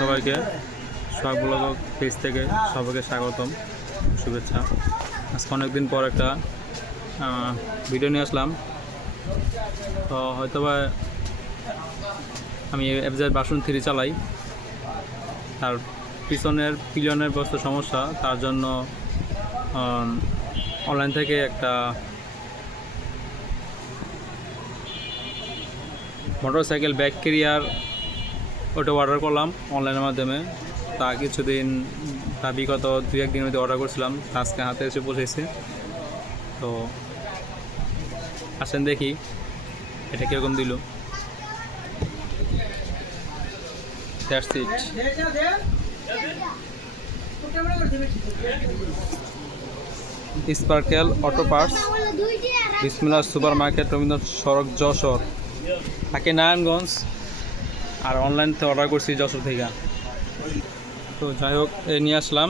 সবাইকে সোহাগ blog page থেকে সবাইকে স্বাগতম, শুভেচ্ছা। আজকে অনেকদিন পর একটা ভিডিও নিয়ে আসলাম। তো হয়তোবা আমি এফজেড ভার্সন 3 চালাই, তার পিছনের পিলিয়নের বস্তু সমস্যা, তার জন্য অনলাইন থেকে একটা মোটরসাইকেল ব্যাক ক্যারিয়ার ওটা অর্ডার করলাম অনলাইনের মাধ্যমে। তা কিছুদিন বিগত 2-1 দিনের মধ্যে অর্ডার করছিলাম, আজকে হাতে এসে পৌঁছেছে। তো আসেন দেখি এটা কীরকম দিল। That's it. Sparkle auto parts, বিসমিল্লাহ সুপার মার্কেট, রবীন্দ্র সড়ক, যশোর। থাকে নারায়ণগঞ্জ, আর অনলাইন থেকে অর্ডার করছি যশোর থেকে। তো যাই হোক, এই নিয়ে আসলাম,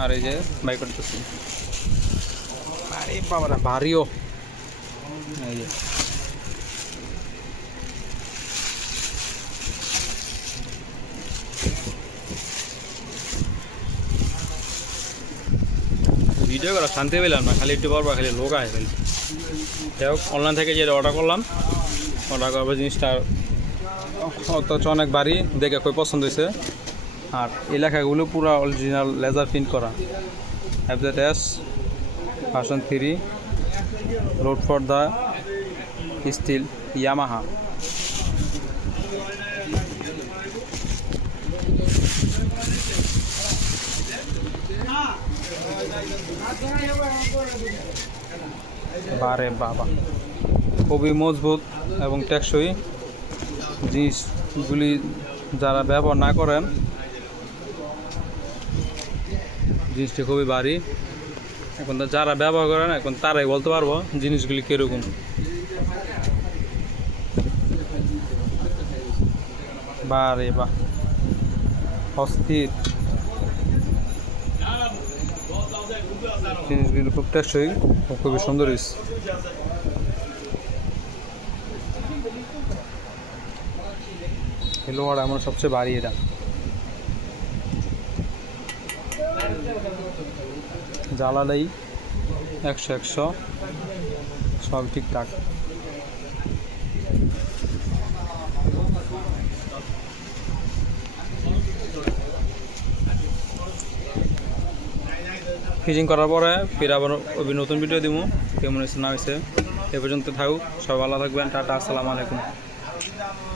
আর এই যে বাই করতেছি। আরে বাবারা ভারীও, এই যে ভিডিও করা শান্তি পেলাম না, খালি একটু বারবার খালি লোক আয় ফেলি। যাই হোক, অনলাইন থেকে যে অর্ডার করলাম, অর্ডার করার জিনিসটা অথচ অনেক বাড়ি দেখে খুব পছন্দ হয়েছে। আর এই লেখাগুলো পুরো অরিজিনাল লেজার প্রিন্ট করা। FZS version 3, road for the steel, Yamaha. বারে বাবা, খুবই মজবুত এবং টেকসই জিনিসগুলি। যারা ব্যবহার না করেন, জিনিসটি খুবই ভারী। এখন তো যারা ব্যবহার করেন এখন তারাই বলতে পারবো জিনিসগুলি কীরকম। বারে বাহ, অস্থির জিনিসগুলি, খুব টেকসই, খুবই সুন্দর হয়েছে। লোহার আমার সবচেয়ে ভারী এটা। জ্বালালেই 100 সব ঠিকঠাক। ফিজিং করার পরে ফির আবার নতুন ভিডিও দিব, কেমন হয়েছে না হয়েছে। এ পর্যন্ত থাকুক, সবাই ভালো থাকবেন। টাটা, আসসালামু আলাইকুম।